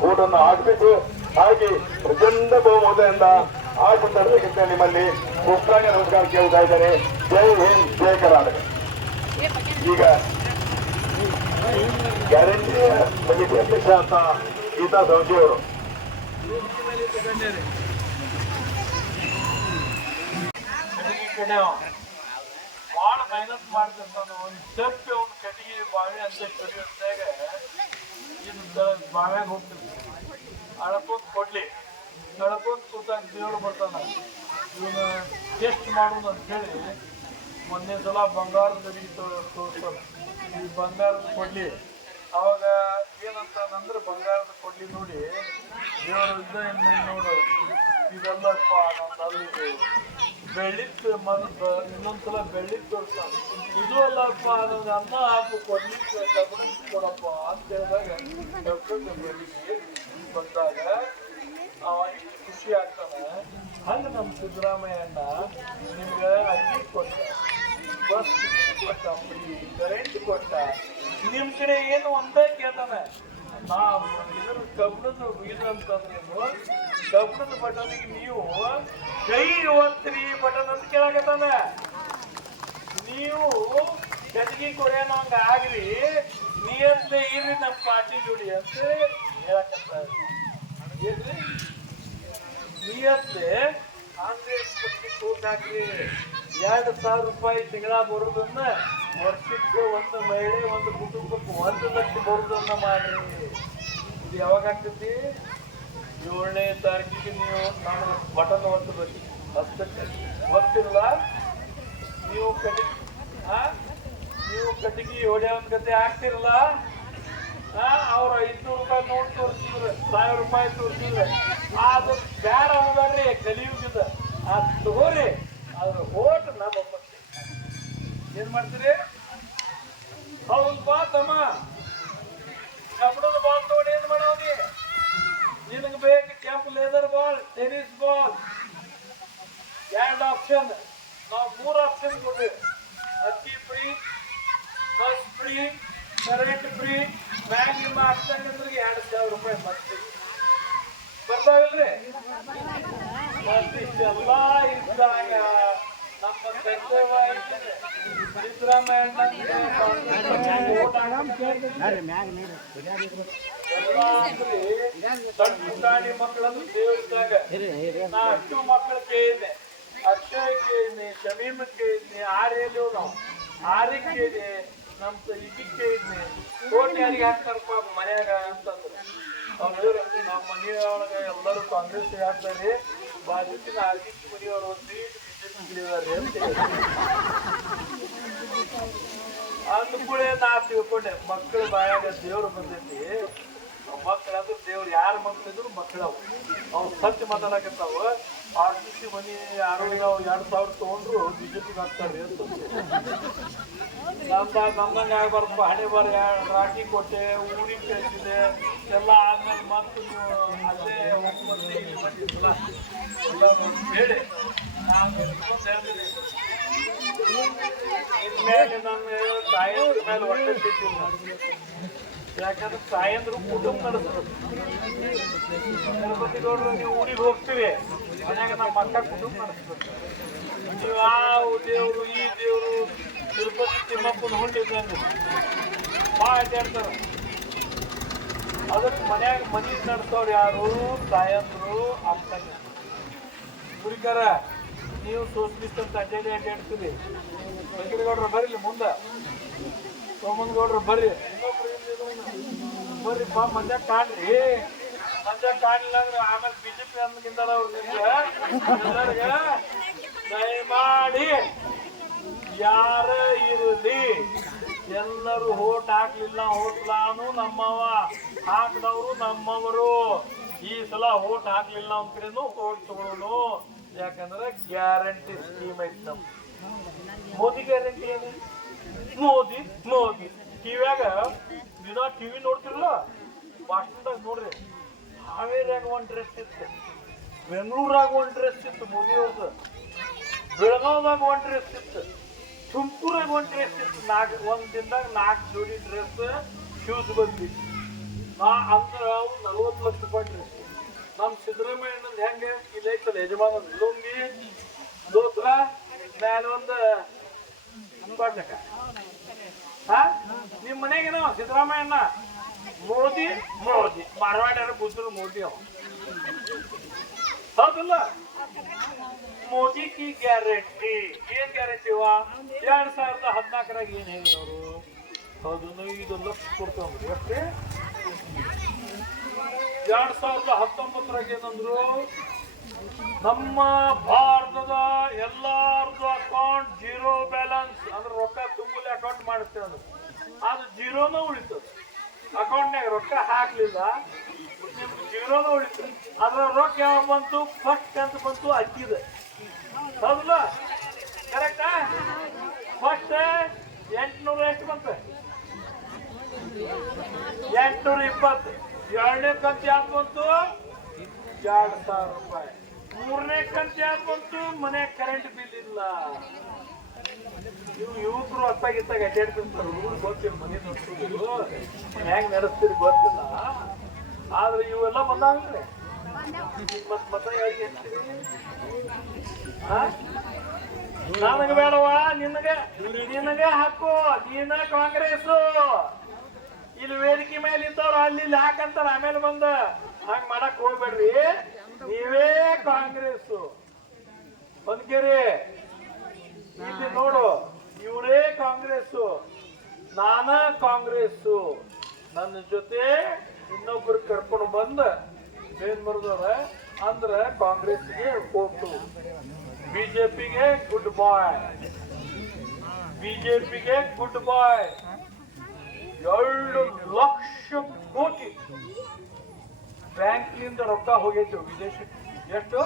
ಓಟನ್ನು ಹಾಕಬೇಕು. ಹಾಗೆ ಪ್ರಚಂಡ ಬಹುಮತದಿಂದ ಆಗಿ ತರಬೇಕಂತ ನಿಮ್ಮಲ್ಲಿ ಪುಷ್ಟಾಂಗ ನಮಸ್ಕಾರ ಕೇಳ್ತಾ ಇದ್ದಾರೆ. ಜೈ ಹಿಂದ್, ಜೈ ಕರ್ನಾಟಕ. ಈಗ ಗ್ಯಾರಂಟಿ ಸಮಿತಿ ಅಧ್ಯಕ್ಷ ಅಂತ ಗೀತಾ ಸೌಜಿ ಅವರು ಬಹಳ ಮೆಹನತ್ ಮಾಡ್ತಿರ್ತಾನ. ಒಂದು ಸ್ಟೆಪ್ ಒಂದು ಕಟ್ಟಿಗೆ ಬಾವಿ ಅಂತ ಕಡಿಯೋದ್ರಾಗ ಇದು ಬಾವ್ಯಾಗ ಹೋಗ್ತಿರ್ತೀವಿ, ಅಳ್ಕೊಂತ ಕೊಡ್ಲಿ, ಕಳ್ಕೊಂತ ಕೂತಾಗ ದೇವ್ರು ಬರ್ತಾನ, ಇವನ್ನ ಟೆಸ್ಟ್ ಮಾಡೋದು ಅಂತೇಳಿ ಮೊನ್ನೆ ಸಲ ಬಂಗಾರದ ಗಡಿ ತೋರಿಸ್ತಾನ. ಈ ಬಂಗಾರದ ಕೊಡ್ಲಿ ಅವಾಗ ಏನಂತಂದ್ರೆ ಬಂಗಾರದ ಕೊಡ್ಲಿ ನೋಡಿ ದೇವರು ನೋಡು ಇದೆಲ್ಲಪ್ಪ ನಮ್ದು ಬೆಳ್ಳಿತ್ತು ಮತ್ತು ಇನ್ನೊಂದ್ಸಲ ಬೆಳ್ಳಿತ್ತು ತೋರಿಸ್ತಾನ. ಇದು ಅಲ್ಲಪ್ಪ ನನಗೆ ಅನ್ನ ಹಾಕು ಕೊಡ್ಲಿಕ್ಕೆ ಕೊಡಪ್ಪ ಅಂತ ಹೇಳಿದಾಗ ಬಂದಾಗ ಅವ ಇಷ್ಟು ಖುಷಿ ಆಗ್ತಾನೆ. ಹಂಗೆ ನಮ್ಮ ಸಿದ್ದರಾಮಯ್ಯ ಅಣ್ಣ ನಿಮ್ಗೆ ಅಕ್ಕಿ ಕೊಟ್ಟ, ಬಸ್ ಕೊಟ್ಟ, ಕರೆಂಟ್ ಕೊಟ್ಟ, ನಿಮ್ ಕಡೆ ಏನು ಒಂದೇ ಕೇಳ್ತಾನೆ. ಇದ್ರ ಕಬ್ಬಣದ ಇದು ಅಂತಂದ್ರೇನು, ಕಬ್ಬಣದ ಬಟನ್ಗೆ ನೀವು ಕೈ ಒತ್ತ್ರಿ ಬಟನ್ ಅಂತ ಕೇಳಾಕತ್ತಾನ. ನೀವು ಗದಗಿ ಕೊರೆಯೋ ಹಂಗ ಆಗ್ರಿ, ನಿಯತ್ಲೆ ಇರ್ರಿ ನಮ್ಮ ಪಾರ್ಟಿ ಜೋಡಿ ಅಂತ ಹೇಳಕತ್ತ. ಏನ್ರಿ ನಿಯತ್ಲೆ ಕಾಂಗ್ರೆಸ್ ಪಕ್ಷಕ್ಕೆ ಹೋಗಿ ಹಾಕ್ರಿ. 2,000 ರೂಪಾಯಿ ತಿಂಗಳ ಬರೋದನ್ನ ವರ್ಷಕ್ಕೆ ಒಂದು ಮಹಿಳೆ ಒಂದು ಕುಟುಂಬಕ್ಕೆ 1 ಲಕ್ಷ ಬರೋದನ್ನ ಮಾಡ್ರಿ. ಇದು ಯಾವಾಗ ಆಗ್ತೈತಿ? 7ನೇ ತಾರೀಕಿಗೆ ನೀವು ನಮ್ಗೆ ಬಟನ್ ಒತ್ತಬೇಕು. ಅಷ್ಟಕ್ಕೆ ಒತ್ತಿರಲ್ಲ ನೀವು ಕಟ್ಟಿಗೆ ಹೊಡೆಯೋನ್ ಗತೆ ಆಗ್ತಿರಲ್ಲ. ಅವ್ರು 500 ರೂಪಾಯಿ ನೋಟ್ ತೋರಿಸಿದ್ರೆ, 1000 ರೂಪಾಯಿ ತೋರಿಸಿದ್ರೆ ಅದು ಬ್ಯಾಡ ಹೋಗ್ರಿ, ಕಲಿಯುಗದ ಅದು ತಗೋರಿ. ಅದ್ರ ಓಟ್ ನಮ್ಮ ಏನ್ ಮಾಡ್ತೀರಿ? ಹೌದು ಬಾ ತಮ್ಮ, ಕಬ್ಬಣದ ಬಾಲ್ ತಗೊಂಡು ಏನ್ ಮಾಡೋದಿ? ನಿನಗೆ ಬೇಕು ಕೆಂಪು leather ball, tennis ball, 2 option. ನಾವು 3 ಆಪ್ಷನ್ ಕೊಡ್ತೀವಿ. ಅಕ್ಕಿ free, bus free, current free. ಮ್ಯಾಗ ನಿಮ್ಮ ಆಪ್ಷನ್ ಅಂದ್ರೆ 2,000 ರೂಪಾಯಿ ಮತ್ತೆ ಬರ್ತಾವಿಲ್ರಿ. ಮತ್ತಿಷ್ಟೆಲ್ಲ ಇದ್ದಾಗ ನಮ್ಮ ಕರ್ತವ್ಯ ಸಿದ್ದರಾಮಯ್ಯ ಸಣ್ಣ ಗಾಡಿ ಮಕ್ಕಳಂದ್ರೆ ದೇವರಿದ್ದಾಗ ನಾ ಅಷ್ಟು ಮಕ್ಕಳು ಕೇಳಿದ್ದೆ, ಅಕ್ಷಯ್ ಕೇಳಿದ್ನಿ, ಶಮೀಮ್ ಕೇಳಿದ್ನಿ, ಆರ್ಯಲ್ಲಿ ನಾವು ಆರಿಗೆ ಕೇಳಿದೆ, ನಮ್ಮ ಇದಕ್ಕೆ ಕೇಳಿದ್ನಿ. ಓಟ್ ಯಾರಿಗೆ ಹಾಕ್ತಾರಪ್ಪ ಮನ್ಯಾಗ ಅಂತಂದ್ರು. ಅವ್ರು ನಮ್ಮ ಮನೆಯೊಳಗೆ ಎಲ್ಲರೂ ಕಾಂಗ್ರೆಸ್ ಹಾಕ್ತಾರೆ, ಬಾಜುಕಿನ ಆರ್ಗಿಸಿ ಮನೆಯವರು ಒಂದು ಬಿಜೆಪಿ ಗಿಳಿದಾರೆ ಅಂತ ಅಂದ್ಕೂಳೆ ನಾ ತಿಳ್ಕೊಂಡೆ. ಮಕ್ಕಳು ಬಾಯಾಗ ದೇವ್ರು ಬಂದೈತಿ. ಮಕ್ಕಳಾದ್ರೂ ದೇವ್ರು ಯಾರ ಮಕ್ಕಳಿದ್ರು ಮಕ್ಕಳವು ಅವು ಸತ್ಯ ಮಾತಾಡಕತ್ತಾವ. ಆರ್ಗಿಸಿ ಮನೆ ಆರೋಗ್ಯ 2,000 ತಗೊಂಡ್ರು ಬಿಜೆಪಿಗೆ ಹಾಕ್ತಾರೆ ಅಂತ ನಮ್ದಂಗೆ ಆಗ್ಬಾರ್ದು. ಹಣೆ ಬಾರ ರಾಖಿ ಕೊಟ್ಟೆ, ಊರಿಗೆ ಕಳಿಸಿದೆ, ಎಲ್ಲ ಆದ್ಮೇಲೆ ಮತ್ತೆ ನೀವು ಅಲ್ಲೇ ಹೇಳಿ ನಾನು ಹೇಳ್ತೀನಿ. ಇನ್ಮೇಲೆ ನನ್ನ ತಾಯಂದ್ರ ಮೇಲೆ ಹೊಟ್ಟೆ ಸಿಕ್ಕಿಲ್ಲ. ಯಾಕಂದ್ರೆ ತಾಯಂದ್ರು ಕುಟುಂಬ ನಡೆಸೋದು. ಗಣಪತಿಗೌಡರು ನೀವು ಊರಿಗೆ ಹೋಗ್ತೀವಿ, ಮನ್ಯಾಗ ನಮ್ಮ ಅಕ್ಕ ಕುಟುಂಬ ನಡೆಸ್ಬೇಕು. ನೀವು ಆ ದೇವರು ಈ ದೇವರು ತಿರುಪತಿ ತಿಮ್ಮಪ್ಪನ ಹೊಂಟಿದ್ದಂಗೆ ಭಾಳ ಅಡ್ಡಾಡ್ತಾರೆ. ಅದಕ್ಕೆ ಮನ್ಯಾಗ ಮನೆ ನಡೆಸೋರು ಯಾರು? ತಾಯಂದ್ರು, ಅಪ್ಪನ. ಹುಡುಗರ ನೀವು ಸೋಷಲಿಸ್ಟ್ ಅಂತ ಅಡ್ಡಾಡ್ತೀರಿ. ವೆಂಕಟಗೌಡರು ಬರ್ರಿ ಮುಂದೆ, ಸೋಮನಗೌಡರು ಬರ್ರಿ, ಬರ್ರಿ ಬಾ ಮಂಜ ಕಾಣ್ರಿ. ಮಂಜ ಕಾಣಲಿಲ್ಲ ಅಂದ್ರೆ ಆಮೇಲೆ ಬಿಜೆಪಿ ಅಂದ್ಕಿಂತಾರ ಅವ್ರು ಎಲ್ಲರಿಗೆ ದಯಮಾಡಿ ಯಾರ ಇರಲಿ ಎಲ್ಲರೂ ಓಟ್ ಹಾಕ್ಲಿಲ್ಲ, ಹೋಟ್ಲಾನು ನಮ್ಮವ, ಹಾಕಿದವರು ನಮ್ಮವರು. ಈ ಸಲ ಓಟ್ ಹಾಕ್ಲಿಲ್ಲ ಒಂದ್ ಕಡೆನು ಓಟ್ ತಗೊಳ್ಳೋನು. ಯಾಕಂದ್ರೆ ಗ್ಯಾರಂಟಿ ಸ್ಕೀಮ್ ಐತಿ ನಮ್ ಮೋದಿ ಗ್ಯಾರಂಟಿ. ಏನು ಮೋದಿ ಮೋದಿ ಟಿವ್ಯಾಗ ದಿನ ಟಿವಿ ನೋಡ್ತಿರಲ್ಲ, ಭಾಷಣದಾಗ ನೋಡ್ರಿ. ಹಾವೇರಿಯಾಗ ಒಂದು ಡ್ರೆಸ್ ಇತ್ತು, ಬೆಂಗಳೂರಾಗ ಒಂದು ಡ್ರೆಸ್ ಇತ್ತು ಮೋದಿಯವ್ರದ್ದು, ಬೆಳಗಾವ್ದಾಗ ಒಂದು ಡ್ರೆಸ್ ಇತ್ತು, ತುಮಕೂರಾಗ ಒಂದು ಡ್ರೆಸ್ ಇತ್ತು. ಒಂದು ದಿನದಾಗ 4 ಜೋಡಿ ಡ್ರೆಸ್ ಶೂಸ್ ಬಂದಿತ್ತು. ಅಂದ್ರೆ ಅವು 40 ಲಕ್ಷ ರೂಪಾಯಿ ಡ್ರೆಸ್. ನಮ್ಮ ಸಿದ್ದರಾಮಯ್ಯನಂದು ಹೆಂಗೆ ಇಲ್ಲಿ ಐತಲ್ಲ ಯಜಮಾನ ಲುಂಗಿ ದೋತ್ರ ಮೇಲೆ ಒಂದು ಅನ್ಬಾಡ್ಲಕ್ಕ. ನಿಮ್ಮ ಮನೆಗೇನೋ ಸಿದ್ದರಾಮಯ್ಯನ ಮೋದಿ ಮೋದಿ ಮಾರವಾಡ್ಯಾರ ಬುದ್ಧರು ಮೋದಿ ಅವ ಹೌದಲ್ಲ. ಮೋದಿ ಕಿ ಗ್ಯಾರಂಟಿ ಏನ್ ಗ್ಯಾರಂಟಿ ಅವ? 2014ರಾಗ ಏನ್ ಹೇಳಿದ್ರು ಅವರು? ಹೌದು 5 ಲಕ್ಷ ಕೊಡ್ತಾವ್ರಿ. ಅಷ್ಟೇ 2019 ಏನಂದ್ರು, ನಮ್ಮ ಭಾರತದ ಎಲ್ಲಾರ್ದು ಅಕೌಂಟ್ ಜೀರೋ ಬ್ಯಾಲೆನ್ಸ್ ಅಂದ್ರೆ ರೊಕ್ಕ ತುಂಬಲಿ ಅಕೌಂಟ್ ಮಾಡುತ್ತೇವೆ ಅಂದ್ರೆ ಅದು ಜೀರೋನ ಉಳಿತದ. ಅಕೌಂಟ್ನಾಗ ರೊಕ್ಕ ಹಾಕ್ಲಿಲ್ಲ, ನಿಮ್ಗೆ ಜೀರೋನ ಉಳಿತದ. ಅದ್ರ ರೊಕ್ಕ ಯಾವ ಬಂತು? ಫಸ್ಟ್ ಅಂತ ಬಂತು, ಅಕ್ಕಿದ. ಹೌದಲ್ಲ? ಕರೆಕ್ಟಾ? ಫಸ್ಟ್ 800 ಎಷ್ಟು ಬಂತ? 820. ಎರಡನೇ ಕಂತು ಯಾವ್ದು ಬಂತು? 2000 ರೂಪಾಯಿ. ಮೂರನೇ ಕಂತು ಯಾವ್ದು ಬಂತು? ಮನೆ ಕರೆಂಟ್ ಬಿಲ್ ಇಲ್ಲ. ನೀವು ಯುವಕರು ಅತ್ತಾಗಿತ್ತಾಗ ಅಡ್ಡಾಡ್ತಿರ್ತಾರೆ, ಹುಡುಗರು ಗೊತ್ತಿಲ್ಲ ಮನೆ ನೋಡ್ತಿದ್ರು ಹೆಂಗ್ ನಡೆಸ್ತೀರಿ ಗೊತ್ತಿಲ್ಲ. ಆದ್ರೆ ಇವೆಲ್ಲ ಬಂದಾಗ್ರೆ ಮತ್ತ ಹೇಗೆ ನನಗೆ ಬೇಡವಾ? ನಿನಗೆ ಹಾಕು, ನೀನ ಕಾಂಗ್ರೆಸ್. ಇಲ್ಲಿ ವೇದಿಕೆ ಮೇಲೆ ಇದ್ದವ್ರು ಅಲ್ಲಿ ಇಲ್ಲಿ ಹಾಕಂತಾರ, ಆಮೇಲೆ ಬಂದ ಹಂಗ ಮಾಡಕ್ ಹೋಗ್ಬೇಡ್ರಿ. ನೀವೇ ಕಾಂಗ್ರೆಸ್ ಒಂದ್ಕೆರಿ ಇಲ್ಲಿ ನೋಡು, ಇವರೇ ಕಾಂಗ್ರೆಸ್, ನಾನ ಕಾಂಗ್ರೆಸ್. ನನ್ನ ಜೊತೆ ಇನ್ನೊಬ್ರು ಕರ್ಕೊಂಡು ಬಂದ ಏನ್ ಬರ್ದವ್ರ ಅಂದ್ರ ಕಾಂಗ್ರೆಸ್ಗೆ ಹೋಗ್ತು, ಬಿಜೆಪಿಗೆ ಗುಡ್ ಬಾಯ್, ಬಿಜೆಪಿಗೆ ಗುಡ್ ಬಾಯ್. 2 ಲಕ್ಷ ಕೋಟಿ ಬ್ಯಾಂಕ್ನಿಂದ ರೊಕ್ಕ ಹೋಗೈತಿ ವಿದೇಶಕ್ಕೆ. ಎಷ್ಟು?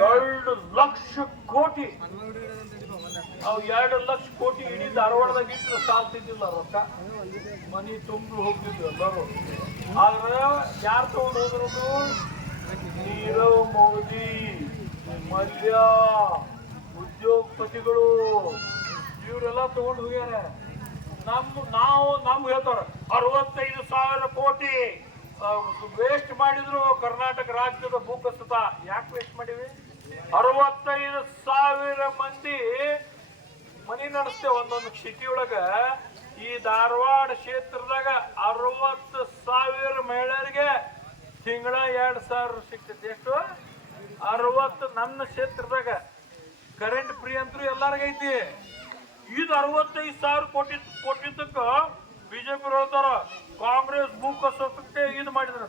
2 ಲಕ್ಷ ಕೋಟಿ. ಅವು 2 ಲಕ್ಷ ಕೋಟಿ ಇಡೀ ಧಾರವಾಡದಾಗ ಇಟ್ಟರೆ ಸಾಲ್ತಿದ್ದಿಲ್ಲ ರೊಕ್ಕ, ಮನಿ ತುಂಬ ಹೋಗ್ತಿದ್ವಿ ಎಲ್ಲರೂ. ಆದ್ರೆ ಯಾರು ತಗೊಂಡು ಹೋದ್ರು? ನೀರವ್ ಮೋದಿ, ಮಲ್ಯ, ಉದ್ಯೋಗಪತಿಗಳು ಇವರೆಲ್ಲ ತಗೊಂಡು ಹೋಗ್ಯಾರ. ನಮ್ಗೆ ಹೇಳ್ತಾರ 65,000 ಕೋಟಿ ವೇಸ್ಟ್ ಮಾಡಿದ್ರು ಕರ್ನಾಟಕ ರಾಜ್ಯದ ಭೂಕುಸಿತ. ಯಾಕೆ ವೇಸ್ಟ್ ಮಾಡಿವಿ? 65,000 ಮಂದಿ ಮನಿ ನಡೆಸ್ತೇವೆ ಒಂದೊಂದು ಸಿಟಿಯೊಳಗ. ಈ ಧಾರವಾಡ ಕ್ಷೇತ್ರದಾಗ 60,000 ಮಹಿಳೆಯರಿಗೆ ತಿಂಗಳ 2,000 ಸಿಗ್ತೈತಿ. ಎಷ್ಟು? 60. ನನ್ನ ಕ್ಷೇತ್ರದಾಗ ಕರೆಂಟ್ ಫ್ರೀ ಅಂತೂ ಎಲ್ಲರಿಗೈತಿ. ಇದು 65,000 ಕೋಟಿ ಕೊಟ್ಟಿದ್ದಕ್ಕ ಬಿಜೆಪಿ ಹೇಳ್ತಾರ ಕಾಂಗ್ರೆಸ್ ಭೂಕುಸಿತಕ್ಕೆ ಇದು ಮಾಡಿದ್ರ.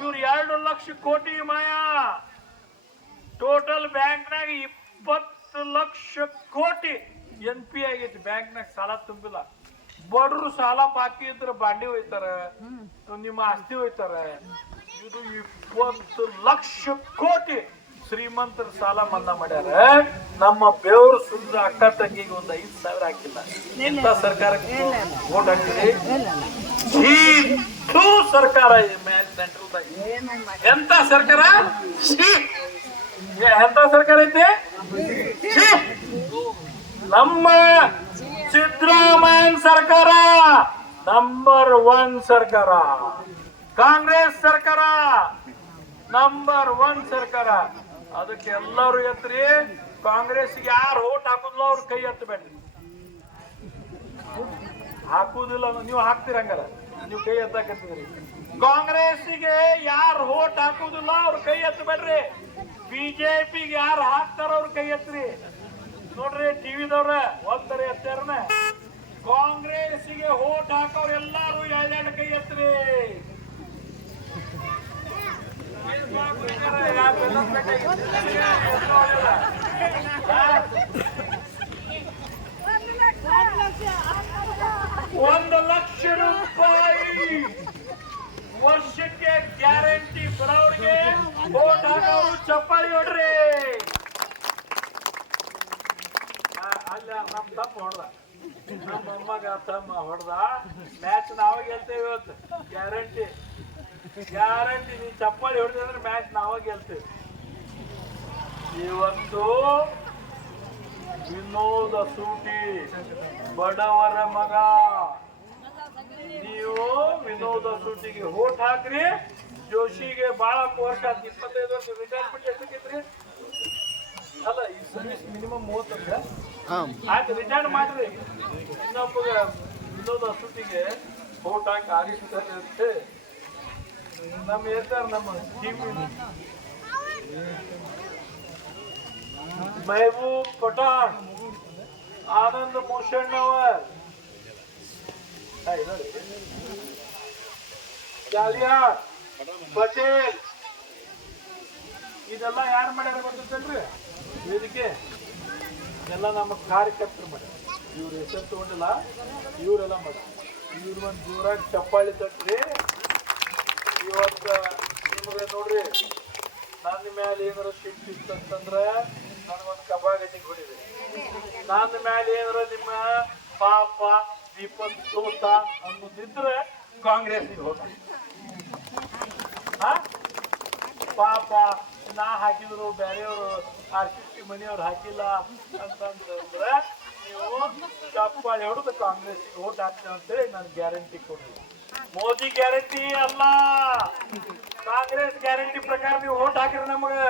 ಇವ್ರು 2 ಲಕ್ಷ ಕೋಟಿ ಮಾಯಾ. ಟೋಟಲ್ ಬ್ಯಾಂಕ್ನಾಗ 20 ಲಕ್ಷ ಕೋಟಿ NP ಆಗೈತಿ. ಬ್ಯಾಂಕ್ನಾಗ ಸಾಲ ತುಂಬಿಲ್ಲ. ಬಡ್ರು ಸಾಲ ಬಾಕಿ ಇದ್ರೆ ಬಾಂಡಿ ಹೋಯ್ತಾರ, ನಿಮ್ಮ ಆಸ್ತಿ ಹೋಯ್ತಾರ. ಇದು 20 ಲಕ್ಷ ಕೋಟಿ ಶ್ರೀಮಂತರ ಸಾಲ ಮನ್ನಾ ಮಾಡ್ಯಾರ. ನಮ್ಮ ಬೆವರು ಸುಂದ್ರ ಅಕ್ಕ ತಂಗಿಗೆ 5,000 ಹಾಕಿಲ್ಲ. ಇಂಥ ಸರ್ಕಾರಕ್ಕೆ ವೋಟ್ ಹಾಕ್ತೀರಿ? ಸರ್ಕಾರ ಸೆಂಟ್ರಲ್ದಾಗ ಎಂತ ಸರ್ಕಾರ? ಎಂತ ಸರ್ಕಾರ ಐತಿ? ನಮ್ಮ ಸಿದ್ದರಾಮಯ್ಯ ಸರ್ಕಾರ ನಂಬರ್ 1 ಸರ್ಕಾರ. ಕಾಂಗ್ರೆಸ್ ಸರ್ಕಾರ ನಂಬರ್ 1 ಸರ್ಕಾರ. ಅದಕ್ಕೆ ಎಲ್ಲರೂ ಎತ್ರಿ. ಕಾಂಗ್ರೆಸ್ಗೆ ಯಾರು ಓಟ್ ಹಾಕುದಿಲ್ಲ ಅವ್ರ ಕೈ ಎತ್ತಬೇಡ್ರಿ. ಹಾಕುದಿಲ್ಲ ನೀವು ಹಾಕ್ತೀರ, ಹಂಗಾರ ನೀವು ಕೈ ಎತ್ತಾಕತ್ತೀರಿ. ಕಾಂಗ್ರೆಸ್ಗೆ ಯಾರು ಓಟ್ ಹಾಕುದಿಲ್ಲ ಅವ್ರ ಕೈ ಎತ್ತಬೇಡ್ರಿ. ಬಿಜೆಪಿಗೆ ಯಾರು ಹಾಕ್ತಾರ ಅವ್ರ ಕೈ ಎತ್ರಿ. ನೋಡ್ರಿ ಟಿವಿದವ್ರ ಒಂದರ ಎತ್ತಾರನ. ಕಾಂಗ್ರೆಸ್ಗೆ ಓಟ್ ಹಾಕೋರು ಎಲ್ಲಾರು 2 ಕೈ ಎತ್ರಿ. $1 ಲಕ್ಷ ವರ್ಷಕ್ಕೆ ಗ್ಯಾರಂಟಿ ಬರೋರಿಗೆ ಓಟ್ ಹಾಕೋರು ಚಪ್ಪಾಳಿ ಹೊಡ್ರಿ. ಅಲ್ಲ ನಮ್ ತಮ್ಮ ಹೊಡ್ದ, ನಮ್ಮ ಅಮ್ಮಗ ತಮ್ಮ ಹೊಡ್ದ. ಮ್ಯಾಚ್ ನಾವ ಗೆಲ್ತೇವೆ ಇವತ್ತು. Guarantee guarantee. ನೀವು ಚಪ್ಪಾಳಿ ಹೊಡೆದ್ರೆ ಮ್ಯಾಚ್ ನಾವ ಗೆಲ್ತೇವೆ. ಇವತ್ತು ವಿನೋದ ಸೂಟಿ ಬಡವರ ಮಗ. ನೀವು ವಿನೋದ ಸೂಟಿಗೆ ಓಟ್ ಹಾಕ್ರಿ. ಜೋಶಿಗೆ ಬಹಳ ವರ್ಷ 25 ವರ್ಷ ರಿಟೈರ್ಮೆಂಟ್ ಎಷ್ಟಕ್ಕಿದ್ರಿ? ಅಲ್ಲ, ಈ ಸರ್ವಿಸ್ ಮಿನಿಮಮ್ 30 ವರ್ಷ ಆಯ್ತು. ರಿಟೈರ್ ಮಾಡ್ರಿ. ಇನ್ನೊಬ್ಬ ವಿನೋದ ಸೂಟಿಗೆ ಓಟ್ ಹಾಕಿ ಆರಿಸ್ತಾರೆ. ನಮ್ಮ ಹೇಳ್ತಾರ ನಮ್ಮ महबूब पठान, आनंद मुशण्णवर, ಜಾಲಿಯಾ ಪಟೇಲ್ ಇದೆಲ್ಲ ಯಾರು ಮಾಡ್ಯಾರ ಗೊತ್ತೇನ್ರಿ? ವೇದಿಕೆ ಎಲ್ಲ ನಮ್ಮ ಕಾರ್ಯಕರ್ತರು ಮಾಡ್ಯಾರ. ಇವ್ರ ಹೆಸರು ತಗೊಂಡಿಲ್ಲ, ಇವರೆಲ್ಲ ಮಾಡ್ಯಾರ. ಇವ್ರು ಒಂದು ಜೋರಾಗಿ ಚಪ್ಪಾಳಿ ತಟ್ರಿ. ಇವತ್ತು ನಿಮ್ಗೆ ನೋಡ್ರಿ, ನನ್ನ ಮೇಲೆ ಏನಾರ ಸಿಟ್ಟು ಅಂತಂದ್ರೆ ನನಗೊಂದು ಕಬಾಗಟ್ಟಿಗೆ ಹೊಡಿರಿ. ನನ್ನ ಮೇಲೆ ಏನಾರ ನಿಮ್ಮ ಪಾಪ ವಿಪತ್ತು ಸೋತ ಅನ್ನೋದಿದ್ರೆ ಕಾಂಗ್ರೆಸ್ಸಿಗೆ ಹೋಗ. ಪಾಪ ನಾ ಹಾಕಿದ್ರು ಬೇರೆಯವರು RCC ಮನೆಯವ್ರು ಹಾಕಿಲ್ಲ ಅಂತಂದ್ರೆ ನೀವು ಚಪ್ಪಾಳಿ ಹೊಡೆದು ಕಾಂಗ್ರೆಸ್ಸಿಗೆ ಓಟ್ ಹಾಕ್ತೇವೆ ಅಂತೇಳಿ ನಾನು ಗ್ಯಾರಂಟಿ ಕೊಡ್ತೀನಿ. ಮೋದಿ ಗ್ಯಾರಂಟಿ ಅಲ್ಲ, ಕಾಂಗ್ರೆಸ್ ಗ್ಯಾರಂಟಿ ಪ್ರಕಾರ ನೀವು ಓಟ್ ಹಾಕಿದ್ರೆ ನಮಗೆ.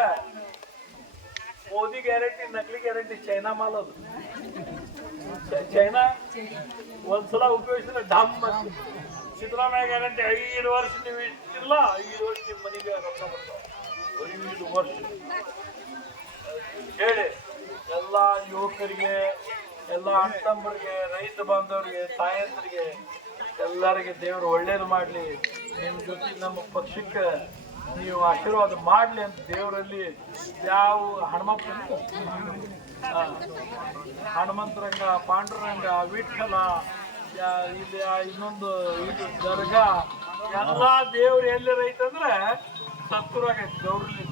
ಮೋದಿ ಗ್ಯಾರಂಟಿ ನಕಲಿ ಗ್ಯಾರಂಟಿ, ಚೈನಾ ಮಾಲ್ ಅದು. ಚೈನಾ ಒಂದ್ಸಲ ಉಪಯೋಗಿಸಿದ್ರೆ ಡಮ್ ಅಂತ. ಸಿದ್ದರಾಮಯ್ಯ ಗ್ಯಾರಂಟಿ 5 ವರ್ಷ ನೀವು ಇಟ್ಟಿಲ್ಲ, 5 ವರ್ಷ ನಿಮ್ಮ ಮನೆಗೆ ರೊಕ್ಕ ಬರ್ತಾವ. 5 ವರ್ಷ ಹೇಳಿ ಎಲ್ಲ ಯುವಕರಿಗೆ, ಎಲ್ಲ ಅಣ್ಣತಮ್ಮರಿಗೆ, ರೈತ ಬಾಂಧವರಿಗೆ, ತಾಯಂದರಿಗೆ ಎಲ್ಲರಿಗೆ ದೇವರು ಒಳ್ಳೇದು ಮಾಡಲಿ. ನಿಮ್ಮ ಜೊತೆ ನಮ್ಮ ಪಕ್ಷಕ್ಕೆ ನೀವು ಆಶೀರ್ವಾದ ಮಾಡಲಿ ಅಂತ ದೇವರಲ್ಲಿ ಯಾವ ಹನುಮಂತರಂಗ, ಪಾಂಡುರಂಗ, ವಿಠಲ, ಇಲ್ಲಿ ಇನ್ನೊಂದು ಇದು ದರ್ಗಾ ಎಲ್ಲ ದೇವ್ರು ಎಲ್ಲೈತಂದ್ರೆ ಸತ್ತೂರಾಗೈತಿ. ಗೌರ್ಲಿ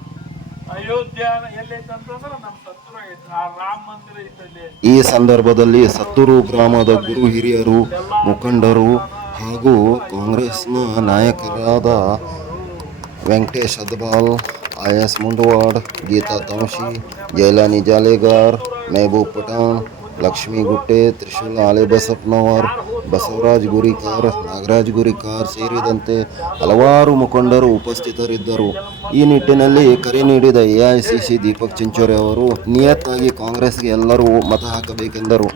ಅಯೋಧ್ಯ ಎಲ್ಲೈತಂತಂದ್ರೆ ನಮ್ಮ ಸತ್ತೂರಾಗೈತಿ. ಆ ರಾಮ ಮಂದಿರ ಐತಲ್ಲಿ. ಈ ಸಂದರ್ಭದಲ್ಲಿ ಸತ್ತೂರು ಗ್ರಾಮದ ಗುರು ಹಿರಿಯರು, ಮುಖಂಡರು ಹಾಗೂ ಕಾಂಗ್ರೆಸ್ನ ನಾಯಕರಾದ ವೆಂಕಟೇಶ್ ಅದ್ಬಾಲ್, IS ಮುಂಡವಾಡ್, ಗೀತಾ ತಮಶಿ, ಜೈಲಾನಿ ಜಾಲೇಗಾರ್, ಮೆಹಬೂಬ್ ಪಠಾಣ್, ಲಕ್ಷ್ಮೀ ಗುಟ್ಟೆ, ತ್ರಿಶೂಲ ಆಲೆಬಸಪ್ಪನವರ್, ಬಸವರಾಜ್ ಗುರಿಕಾರ್, ನಾಗರಾಜ್ ಗುರಿಕಾರ್ ಸೇರಿದಂತೆ ಹಲವಾರು ಮುಖಂಡರು ಉಪಸ್ಥಿತರಿದ್ದರು. ಈ ನಿಟ್ಟಿನಲ್ಲಿ ಕರೆ ನೀಡಿದ AICC ದೀಪಕ್ ಚಿಂಚೋರೆ ಅವರು ನಿಯತ್ತಾಗಿ ಕಾಂಗ್ರೆಸ್ಗೆ ಎಲ್ಲರೂ ಮತ ಹಾಕಬೇಕೆಂದರು.